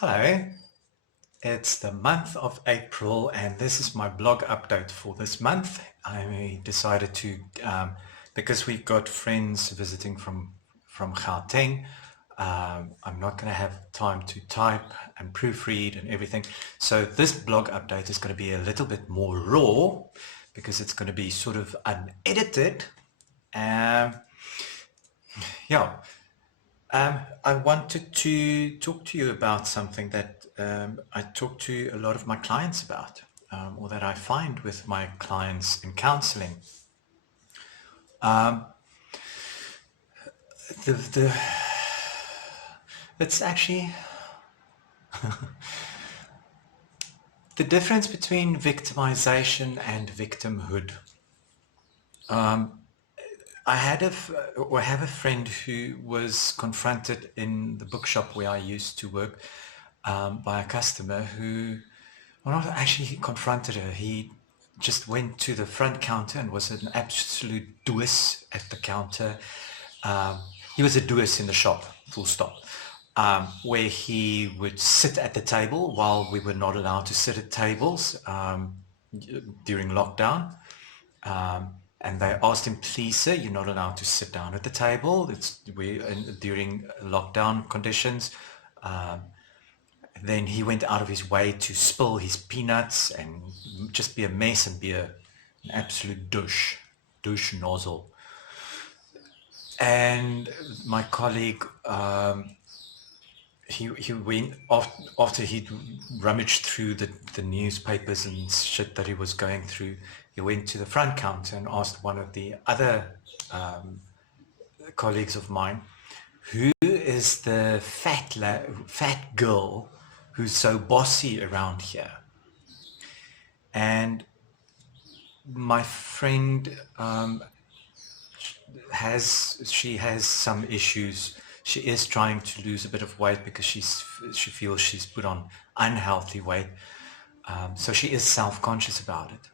Hello, it's the month of April and this is my blog update for this month. I decided to, because we've got friends visiting from Gauteng, I'm not going to have time to type and proofread and everything. So this blog update is going to be a little bit more raw because it's going to be sort of unedited. Yeah. I wanted to talk to you about something that I talk to a lot of my clients about, or that I find with my clients in counseling. The It's actually the difference between victimization and victimhood. I have a friend who was confronted in the bookshop where I used to work by a customer who, well, not actually he confronted her. He just went to the front counter and was an absolute doos at the counter. He was a doos in the shop, full stop, where he would sit at the table while we were not allowed to sit at tables during lockdown. And they asked him, please, sir, you're not allowed to sit down at the table. During lockdown conditions. Then he went out of his way to spill his peanuts and just be a mess and be an absolute douche nozzle. And my colleague, he went after he'd rummaged through the newspapers and shit that he was going through. He went to the front counter and asked one of the other colleagues of mine, who is the fat girl who's so bossy around here? And my friend she has some issues. She is trying to lose a bit of weight because she feels she's put on unhealthy weight. So she is self-conscious about it.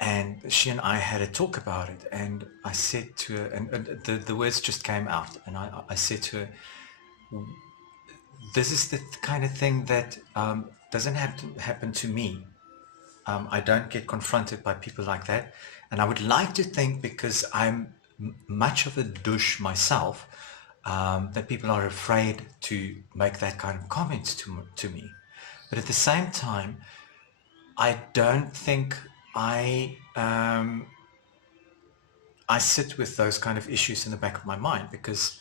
And she and I had a talk about it, and I said to her, and the words just came out, and I said to her, this is the kind of thing that doesn't happen to me. I don't get confronted by people like that. And I would like to think, because I'm much of a douche myself, that people are afraid to make that kind of comments to me. But at the same time, I don't think I sit with those kind of issues in the back of my mind, because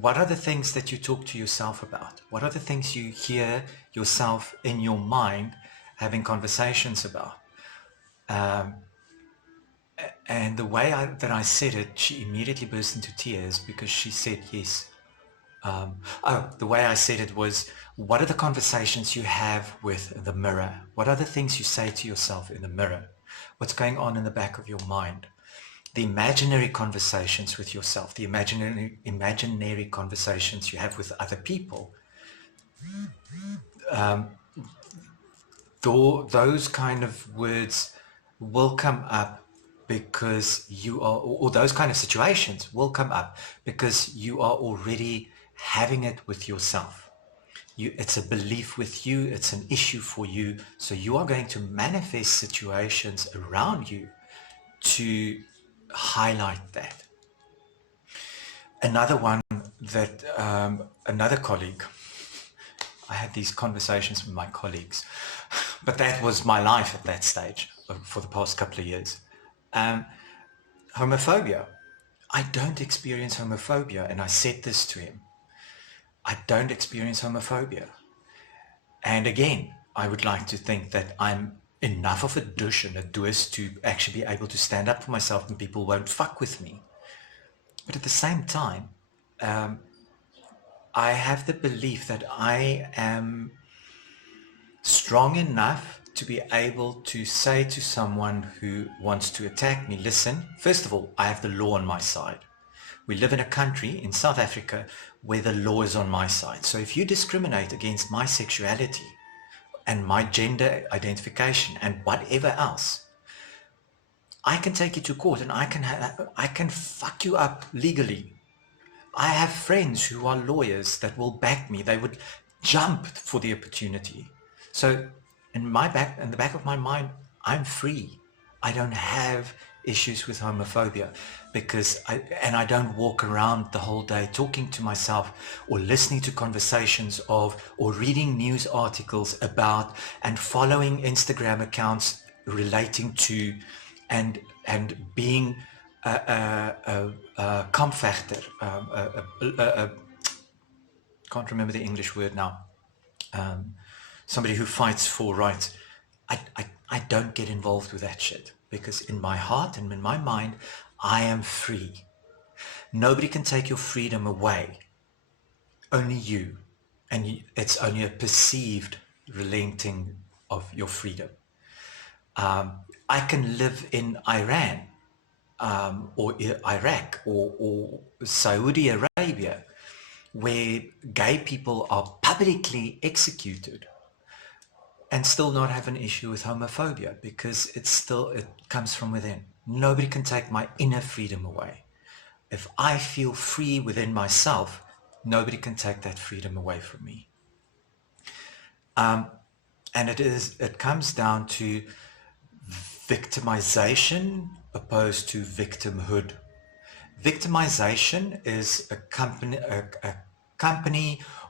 what are the things that you talk to yourself about? What are the things you hear yourself in your mind having conversations about? And the way that I said it, she immediately burst into tears because she said yes. The way I said it was, what are the conversations you have with the mirror? What are the things you say to yourself in the mirror? What's going on in the back of your mind? The imaginary conversations with yourself, the imaginary conversations you have with other people. Those kind of words will come up because you are, or those kind of situations will come up because you are already having it with yourself. It's a belief with you, it's an issue for you, so you are going to manifest situations around you to highlight that. Another one that another colleague, I had these conversations with my colleagues, but that was my life at that stage for the past couple of years. Homophobia. I don't experience homophobia, and I said this to him. I don't experience homophobia. And again, I would like to think that I'm enough of a douche and a doos to actually be able to stand up for myself and people won't fuck with me. But at the same time, I have the belief that I am strong enough to be able to say to someone who wants to attack me, listen, first of all, I have the law on my side. We live in a country, in South Africa, where the law is on my side. So if you discriminate against my sexuality and my gender identification and whatever else, I can take you to court and I can fuck you up legally. I have friends who are lawyers that will back me. They would jump for the opportunity. So in the back of my mind, I'm free. I don't have issues with homophobia because I don't walk around the whole day talking to myself or listening to conversations of or reading news articles about and following Instagram accounts relating to and being a kampvechter. Can't remember the English word now. Somebody who fights for rights. I don't get involved with that shit because in my heart and in my mind, I am free. Nobody can take your freedom away. Only you. And it's only a perceived relenting of your freedom. I can live in Iran or Iraq or Saudi Arabia where gay people are publicly executed and still not have an issue with homophobia because it comes from within. Nobody can take my inner freedom away. If I feel free within myself, nobody can take that freedom away from me. And it comes down to victimization opposed to victimhood. Victimization is a company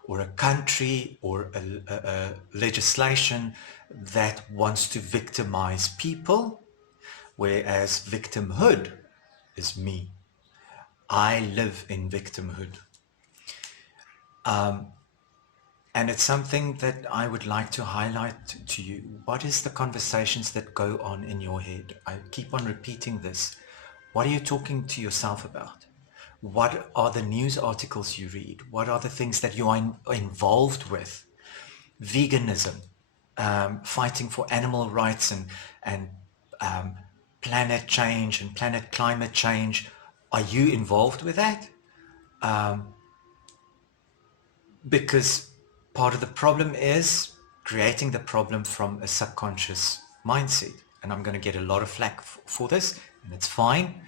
or a country or a legislation that wants to victimize people, whereas victimhood is me. I live in victimhood. And it's something that I would like to highlight to you. What is the conversations that go on in your head? I keep on repeating this. What are you talking to yourself about? What are the news articles you read? What are the things that you are involved with? Veganism, fighting for animal rights and planet change and planet climate change. Are you involved with that? Because part of the problem is creating the problem from a subconscious mindset. And I'm going to get a lot of flack for this, and it's fine.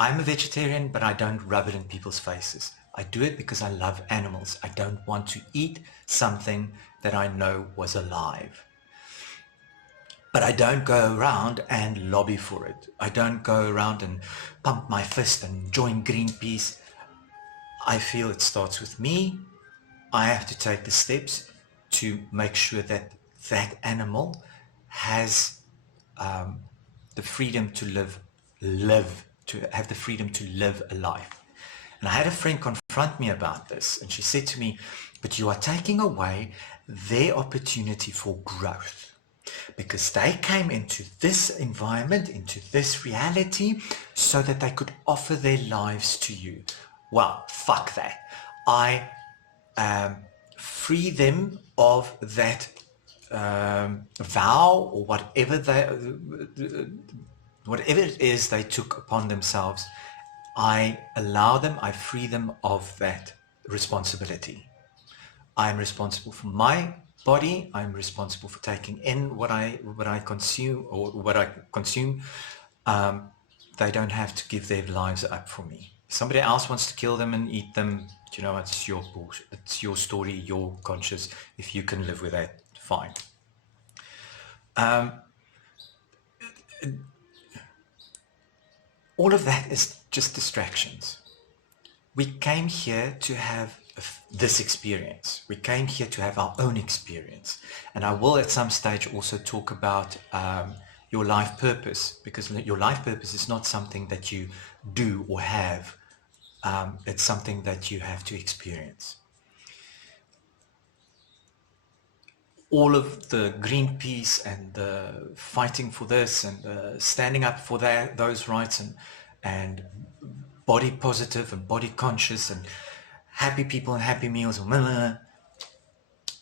I'm a vegetarian, but I don't rub it in people's faces. I do it because I love animals. I don't want to eat something that I know was alive. But I don't go around and lobby for it. I don't go around and pump my fist and join Greenpeace. I feel it starts with me. I have to take the steps to make sure that that animal has the freedom to to have the freedom to live a life. And I had a friend confront me about this, and she said to me, but you are taking away their opportunity for growth because they came into this environment, into this reality, so that they could offer their lives to you. Well, fuck that. I free them of that vow or whatever it is they took upon themselves. I allow them, I free them of that responsibility. I'm responsible for my body. I'm responsible for taking in what I consume or what I consume. They don't have to give their lives up for me. If somebody else wants to kill them and eat them, you know, it's your bullshit. It's your story, your conscience. If you can live with that, fine. All of that is just distractions. We came here to have this experience. We came here to have our own experience. And I will at some stage also talk about your life purpose, because your life purpose is not something that you do or have. It's something that you have to experience. All of the Greenpeace and the fighting for this and standing up for those rights and body positive and body conscious and happy people and happy meals,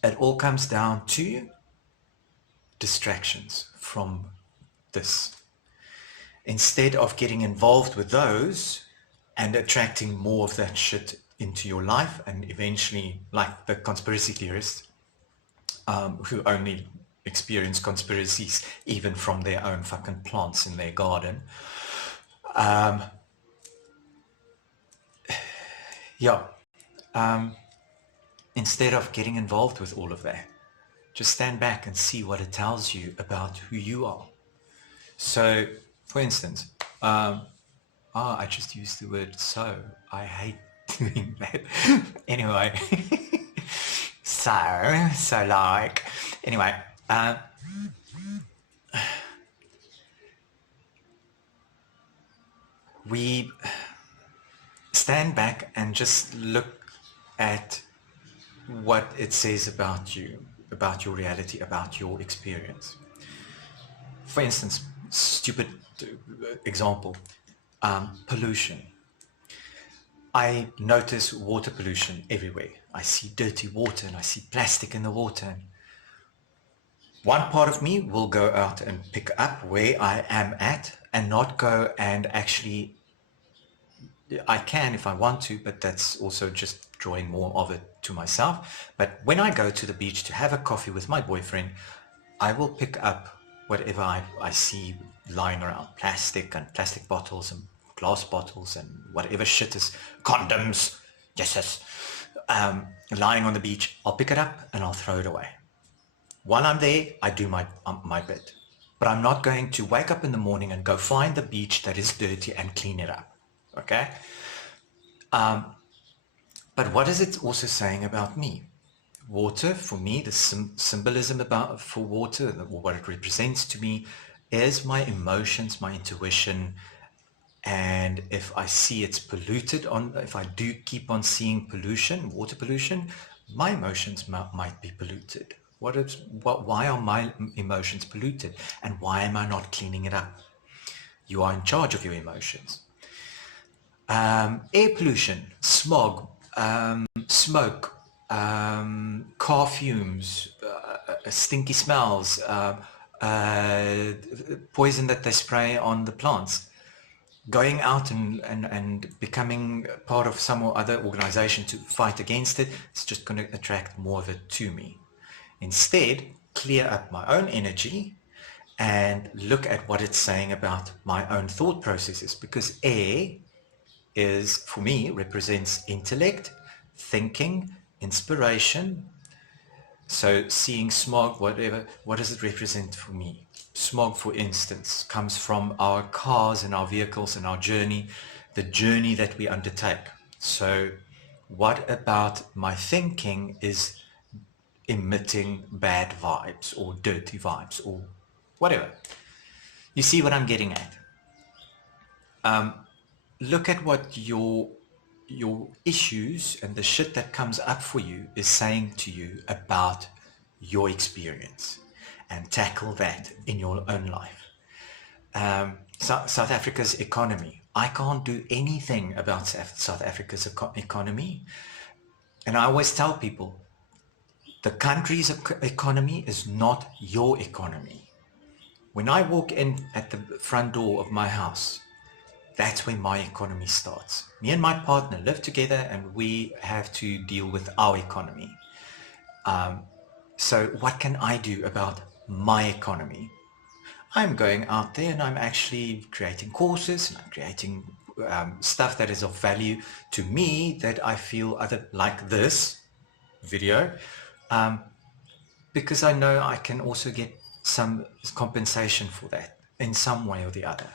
it all comes down to distractions from this. Instead of getting involved with those and attracting more of that shit into your life, and eventually, like the conspiracy theorists, who only experience conspiracies even from their own fucking plants in their garden. Yeah. Instead of getting involved with all of that, just stand back and see what it tells you about who you are. So, for instance, I just used the word so. I hate doing that. Anyway, so like, anyway, we stand back and just look at what it says about you, about your reality, about your experience. For instance, stupid example, pollution. I notice water pollution everywhere. I see dirty water and I see plastic in the water. And one part of me will go out and pick up where I am at and not go and actually, I can if I want to, but that's also just drawing more of it to myself. But when I go to the beach to have a coffee with my boyfriend, I will pick up whatever I see lying around, plastic and plastic bottles and glass bottles and whatever shit is, condoms, yes, lying on the beach. I'll pick it up and I'll throw it away. While I'm there, I do my bit. But I'm not going to wake up in the morning and go find the beach that is dirty and clean it up. Okay? But what is it also saying about me? Water, for me, the symbolism for water, or what it represents to me, is my emotions, my intuition. And if I see it's polluted, if I do keep on seeing pollution, water pollution, my emotions might be polluted. Why are my emotions polluted? And why am I not cleaning it up? You are in charge of your emotions. Air pollution, smog, smoke, car fumes, stinky smells, poison that they spray on the plants. Going out and becoming part of some or other organization to fight against it, it's just going to attract more of it to me. Instead, clear up my own energy and look at what it's saying about my own thought processes, because air is, for me, represents intellect, thinking, inspiration. So seeing smog, whatever, what does it represent for me? Smog, for instance, comes from our cars and our vehicles and our journey, the journey that we undertake. So what about my thinking is emitting bad vibes or dirty vibes or whatever? You see what I'm getting at? Look at what your issues and the shit that comes up for you is saying to you about your experience, and tackle that in your own life. South Africa's economy. I can't do anything about South Africa's economy. And I always tell people, the country's economy is not your economy. When I walk in at the front door of my house, that's where my economy starts. Me and my partner live together and we have to deal with our economy. So what can I do about my economy? I'm going out there and I'm actually creating courses and I'm creating stuff that is of value to me, that I feel like this video, because I know I can also get some compensation for that in some way or the other.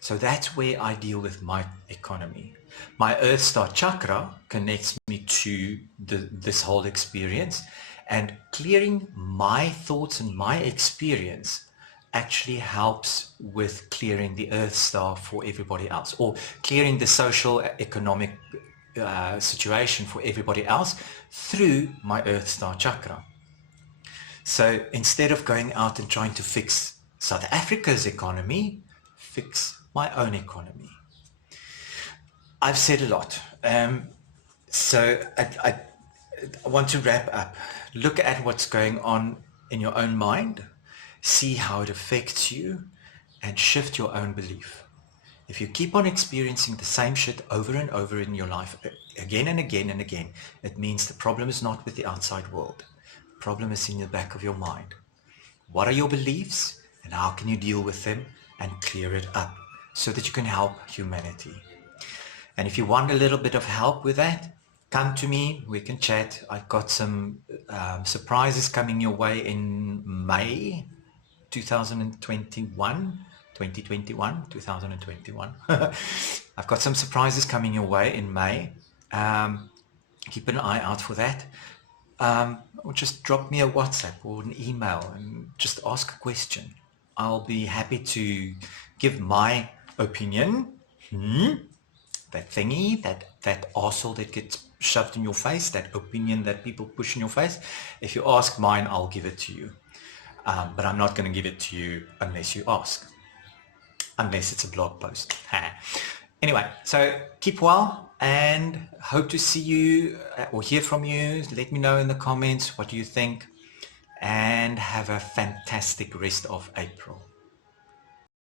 So that's where I deal with my economy. My Earth Star chakra connects me to this whole experience, and clearing my thoughts and my experience actually helps with clearing the Earth Star for everybody else, or clearing the social economic situation for everybody else through my Earth Star chakra. So instead of going out and trying to fix South Africa's economy, fix my own economy. I've said a lot. So I want to wrap up. Look at what's going on in your own mind, see how it affects you, and shift your own belief. If you keep on experiencing the same shit over and over in your life, again and again and again, it means the problem is not with the outside world. The problem is in the back of your mind. What are your beliefs and how can you deal with them and clear it up so that you can help humanity? And if you want a little bit of help with that, come to me. We can chat. I've got some surprises coming your way in May 2021. 2021. I've got some surprises coming your way in May. Keep an eye out for that. Or just drop me a WhatsApp or an email and just ask a question. I'll be happy to give my opinion. That thingy, that arsehole that gets shoved in your face, that opinion that people push in your face. If you ask mine, I'll give it to you. But I'm not going to give it to you unless you ask. Unless it's a blog post. Anyway, so keep well and hope to see you or hear from you. Let me know in the comments what you think and have a fantastic rest of April.